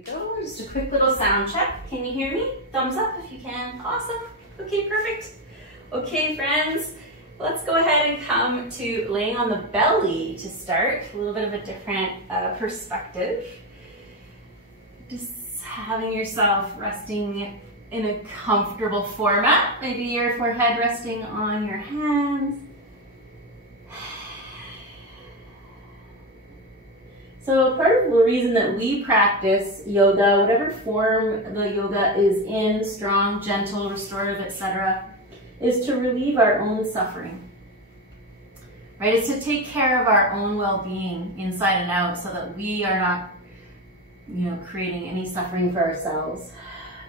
we go. Just a quick little sound check. Can you hear me? Thumbs up if you can. Awesome. Okay, perfect. Okay, friends, let's go ahead and come to laying on the belly to start. A little bit of a different perspective. Just having yourself resting in a comfortable format. Maybe your forehead resting on your hands. So part of the reason that we practice yoga, whatever form the yoga is in, strong, gentle, restorative, etc., is to relieve our own suffering. Right? It's to take care of our own well-being inside and out so that we are not, creating any suffering for ourselves,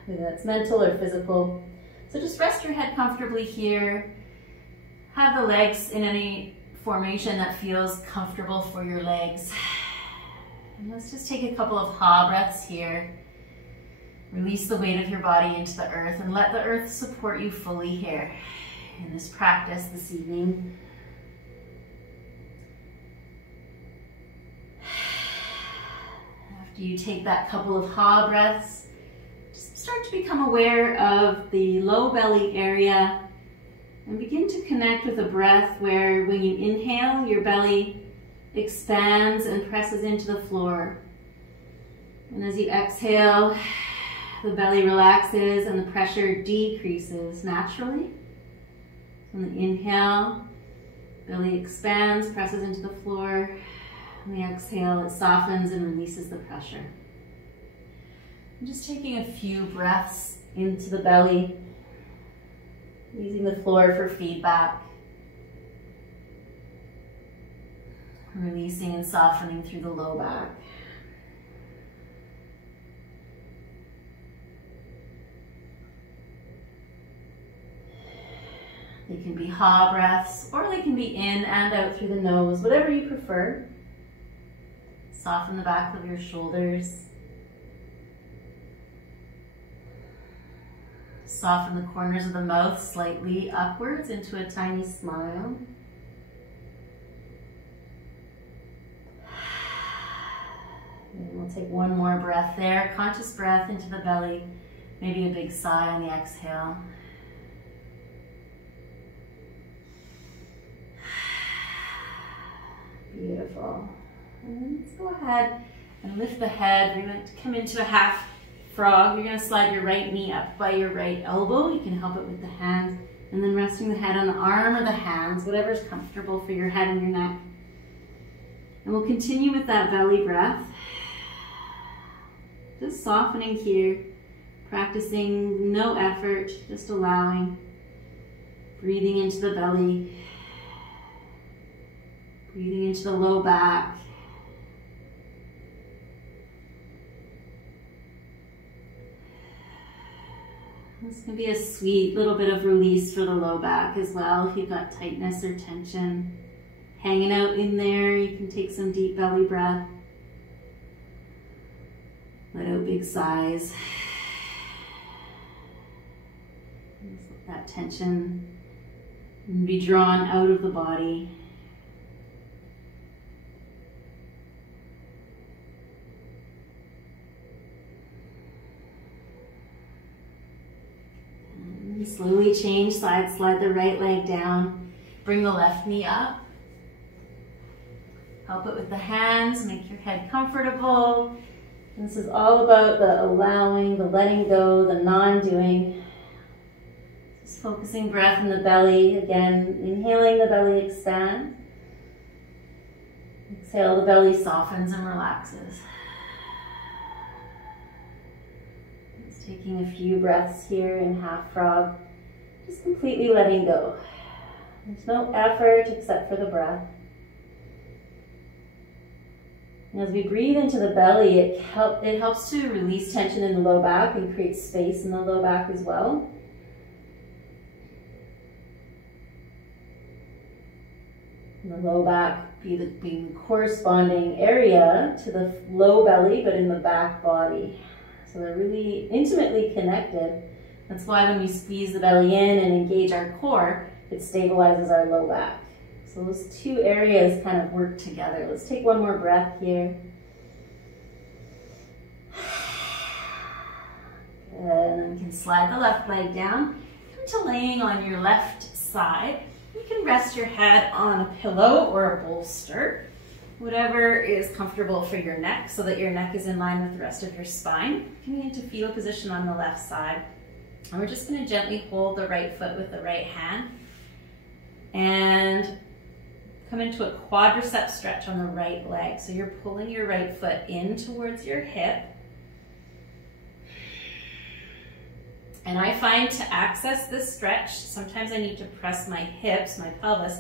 whether that's mental or physical. So just rest your head comfortably here. Have the legs in any formation that feels comfortable for your legs. And let's just take a couple of ha breaths here. Release the weight of your body into the earth and let the earth support you fully here in this practice this evening. After you take that couple of ha breaths, just start to become aware of the low belly area and begin to connect with a breath where when you inhale, your belly expands and presses into the floor. And as you exhale, the belly relaxes and the pressure decreases naturally. On the inhale, belly expands, presses into the floor. On the exhale, it softens and releases the pressure. I'm just taking a few breaths into the belly, using the floor for feedback. Releasing and softening through the low back. They can be ha breaths, or they can be in and out through the nose, whatever you prefer. Soften the back of your shoulders. Soften the corners of the mouth slightly upwards into a tiny smile. And we'll take one more breath there, conscious breath into the belly, maybe a big sigh on the exhale. Beautiful. And let's go ahead and lift the head. We're going to come into a half frog. You're going to slide your right knee up by your right elbow. You can help it with the hands. And then resting the head on the arm or the hands, whatever's comfortable for your head and your neck. And we'll continue with that belly breath. Just softening here, practicing no effort, just allowing, breathing into the belly, breathing into the low back. This can be a sweet little bit of release for the low back as well. If you've got tightness or tension hanging out in there, you can take some deep belly breath. Let out big sighs. Just let that tension be drawn out of the body. And slowly change sides, slide the right leg down, bring the left knee up. Help it with the hands, make your head comfortable. This is all about the allowing, the letting go, the non-doing. Just focusing breath in the belly. Again, inhaling, the belly expands. Exhale, the belly softens and relaxes. Just taking a few breaths here in half frog. Just completely letting go. There's no effort except for the breath. And as we breathe into the belly, it helps to release tension in the low back and create space in the low back as well. And the low back being the corresponding area to the low belly, but in the back body. So they're really intimately connected. That's why when we squeeze the belly in and engage our core, it stabilizes our low back. So those two areas kind of work together. Let's take one more breath here. then we can slide the left leg down, come to laying on your left side. You can rest your head on a pillow or a bolster, whatever is comfortable for your neck, so that your neck is in line with the rest of your spine. Coming into fetal position on the left side. And we're just going to gently hold the right foot with the right hand and come into a quadricep stretch on the right leg. So you're pulling your right foot in towards your hip. And I find to access this stretch, sometimes I need to press my hips, my pelvis,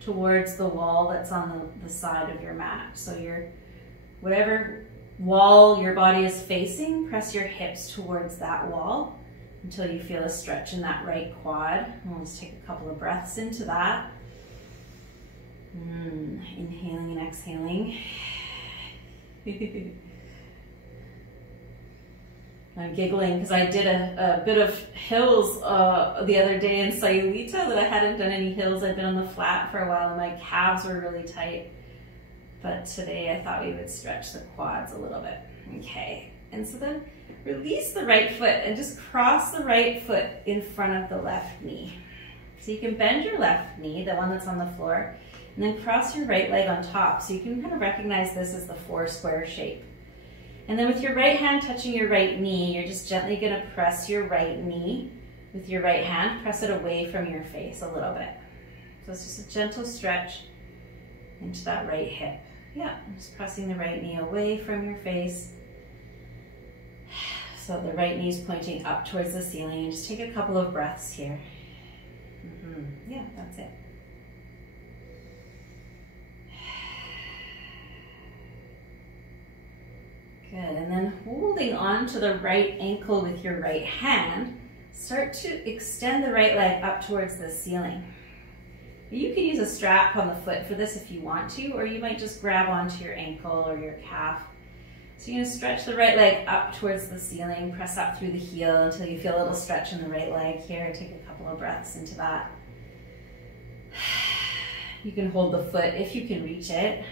towards the wall that's on the side of your mat. So whatever wall your body is facing, press your hips towards that wall until you feel a stretch in that right quad. And we'll just take a couple of breaths into that. Inhaling and exhaling. I'm giggling because I did a bit of hills the other day in Sayulita that I hadn't done any hills. I'd been on the flat for a while and my calves were really tight. But today I thought we would stretch the quads a little bit. Okay, and so then release the right foot and just cross the right foot in front of the left knee. So you can bend your left knee, the one that's on the floor, and then cross your right leg on top. So you can kind of recognize this as the 4 square shape. And then with your right hand touching your right knee, you're just gently going to press your right knee with your right hand. Press it away from your face a little bit. So it's just a gentle stretch into that right hip. Yeah, just pressing the right knee away from your face. So the right knee is pointing up towards the ceiling. And just take a couple of breaths here. Yeah, that's it. Good, and then holding on to the right ankle with your right hand, start to extend the right leg up towards the ceiling. You can use a strap on the foot for this if you want to, or you might just grab onto your ankle or your calf. So you're going to stretch the right leg up towards the ceiling, press up through the heel until you feel a little stretch in the right leg here. Take a couple of breaths into that. You can hold the foot if you can reach it,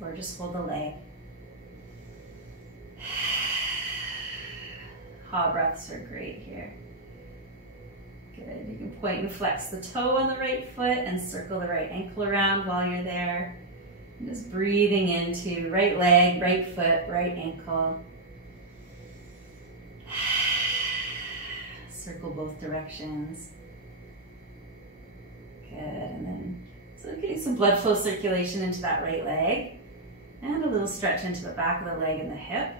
or just hold the leg. Ha breaths are great here. Good. You can point and flex the toe on the right foot and circle the right ankle around while you're there. And just breathing into right leg, right foot, right ankle. Circle both directions. Good. And then so getting some blood flow circulation into that right leg. And a little stretch into the back of the leg and the hip.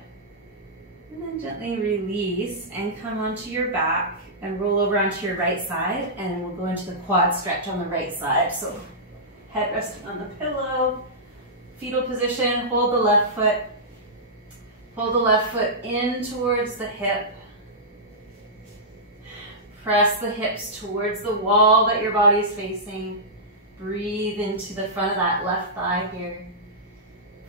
And then gently release and come onto your back and roll over onto your right side, and we'll go into the quad stretch on the right side. So head resting on the pillow, fetal position, hold the left foot in towards the hip. Press the hips towards the wall that your body is facing. Breathe into the front of that left thigh here.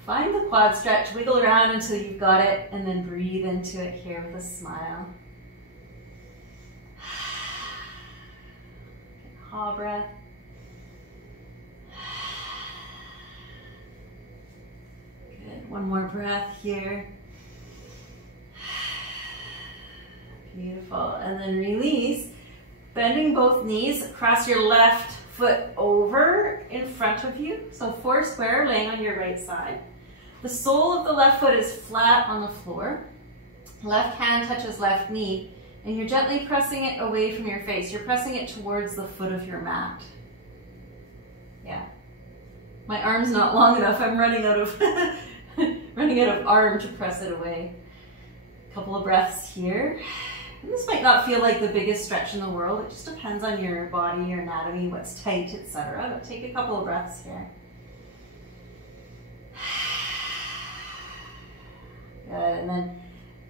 Find the quad stretch, wiggle around until you've got it, and then breathe into it here with a smile. Ha breath. Good, one more breath here. Beautiful, and then release, bending both knees, cross your left foot over in front of you, so 4 square, laying on your right side. The sole of the left foot is flat on the floor. Left hand touches left knee, and you're gently pressing it away from your face. You're pressing it towards the foot of your mat. Yeah. My arm's not long enough. I'm running out of arm to press it away. A couple of breaths here. And this might not feel like the biggest stretch in the world. It just depends on your body, your anatomy, what's tight, etc. But take a couple of breaths here. Good, and then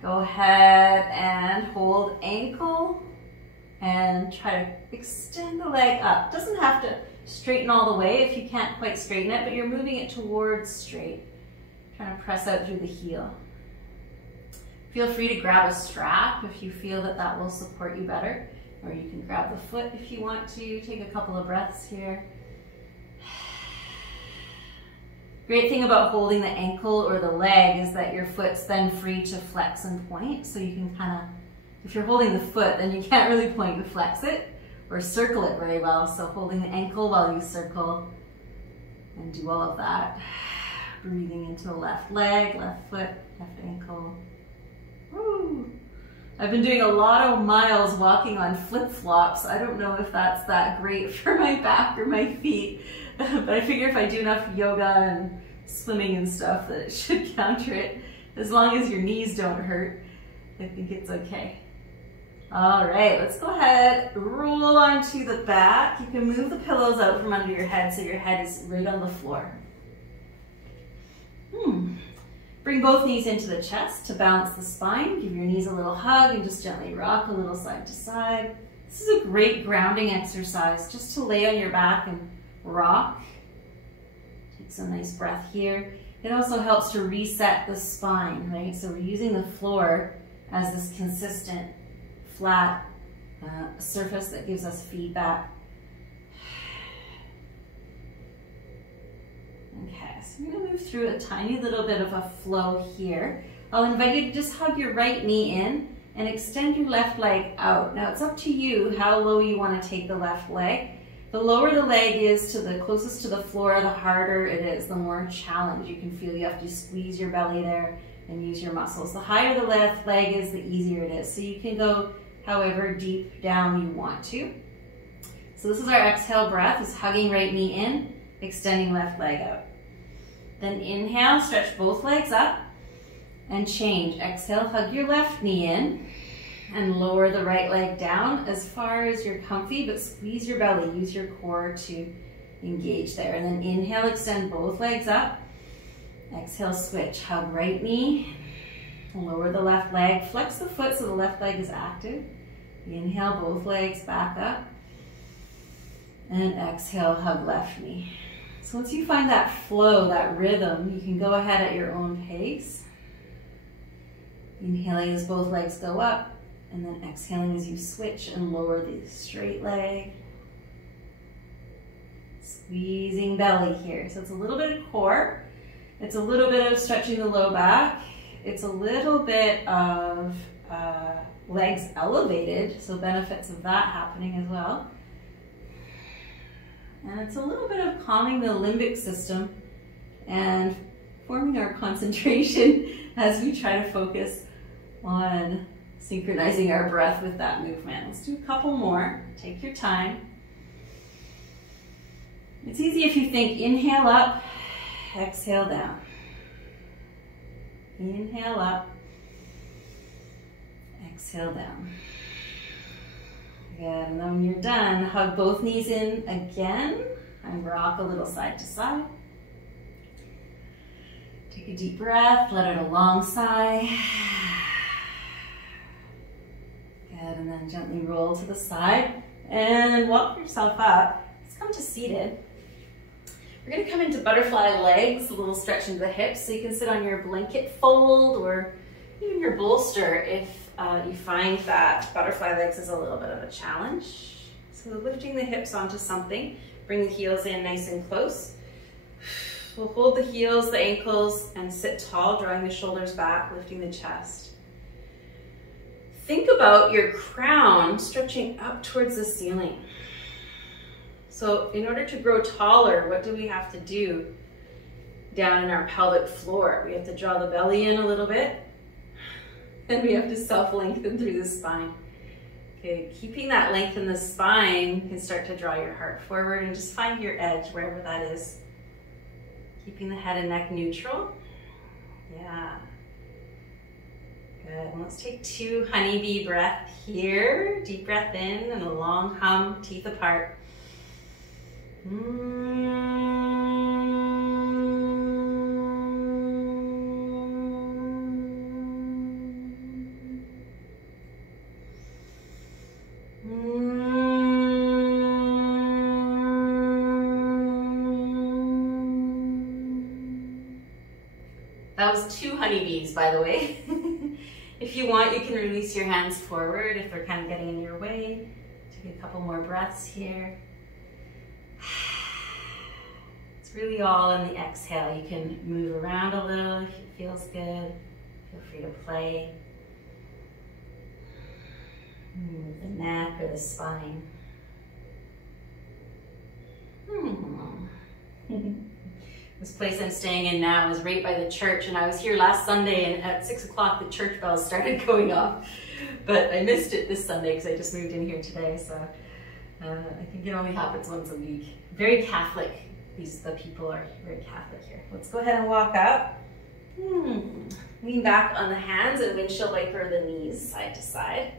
go ahead and hold ankle and try to extend the leg up. Doesn't have to straighten all the way if you can't quite straighten it, but you're moving it towards straight. Trying to press out through the heel. Feel free to grab a strap if you feel that that will support you better, or you can grab the foot if you want to. Take a couple of breaths here. Great thing about holding the ankle or the leg is that your foot's then free to flex and point, so you can kind of if you're holding the foot, then you can't really point and flex it or circle it very well. So holding the ankle while you circle and do all of that. Breathing into the left leg, left foot, left ankle. Woo. I've been doing a lot of miles walking on flip-flops. I don't know if that's that great for my back or my feet, but I figure if I do enough yoga and swimming and stuff that it should counter it. As long as your knees don't hurt, I think it's okay. All right, let's go ahead, roll onto the back. You can move the pillows out from under your head so your head is right on the floor. Bring both knees into the chest to balance the spine. Give your knees a little hug and just gently rock a little side to side. This is a great grounding exercise, just to lay on your back and rock. Take some nice breath here. It also helps to reset the spine, right? So we're using the floor as this consistent, flat surface that gives us feedback. Okay, so I'm gonna move through a tiny little bit of a flow here. I'll invite you to just hug your right knee in and extend your left leg out. Now it's up to you how low you want to take the left leg. The lower the leg is to the closest to the floor, the harder it is, the more challenge you can feel. You have to squeeze your belly there and use your muscles. The higher the left leg is, the easier it is. So you can go however deep down you want to. So this is our exhale breath, is hugging right knee in, extending left leg out. Then inhale, stretch both legs up and change. Exhale, hug your left knee in and lower the right leg down as far as you're comfy, but squeeze your belly, use your core to engage there. And then inhale, extend both legs up. Exhale, switch, hug right knee, lower the left leg, flex the foot so the left leg is active. Inhale, both legs back up. And exhale, hug left knee. So once you find that flow, that rhythm, you can go ahead at your own pace. Inhaling as both legs go up, and then exhaling as you switch and lower the straight leg. Squeezing belly here. So it's a little bit of core. It's a little bit of stretching the low back. It's a little bit of legs elevated, so benefits of that happening as well. And it's a little bit of calming the limbic system and forming our concentration as we try to focus on synchronizing our breath with that movement. Let's do a couple more. Take your time. It's easy if you think inhale up, exhale down. Inhale up, exhale down. Good, and then when you're done, hug both knees in again and rock a little side to side. Take a deep breath, let out a long sigh. Good, and then gently roll to the side and walk yourself up. Let's come to seated. We're gonna come into butterfly legs, a little stretch into the hips, so you can sit on your blanket fold or even your bolster if you find that butterfly legs is a little bit of a challenge. So lifting the hips onto something, bring the heels in nice and close. We'll hold the heels, the ankles, and sit tall, drawing the shoulders back, lifting the chest. Think about your crown stretching up towards the ceiling. So in order to grow taller, what do we have to do down in our pelvic floor? We have to draw the belly in a little bit, and we have to self-lengthen through the spine. Okay, keeping that length in the spine can start to draw your heart forward and just find your edge wherever that is. Keeping the head and neck neutral. Yeah. Good, and let's take 2 honeybee breaths here. Deep breath in and a long hum, teeth apart. That was 2 honeybees, by the way. If you want, you can release your hands forward if they're kind of getting in your way. Take a couple more breaths here. It's really all in the exhale. You can move around a little if it feels good. Feel free to play. The neck or the spine. This place I'm staying in now is right by the church, and I was here last Sunday, and at 6 o'clock the church bells started going off. But I missed it this Sunday because I just moved in here today, so I think it only happens once a week. Very Catholic. The people are very Catholic here. Let's go ahead and walk up. Lean back on the hands and windshield wiper the knees side to side.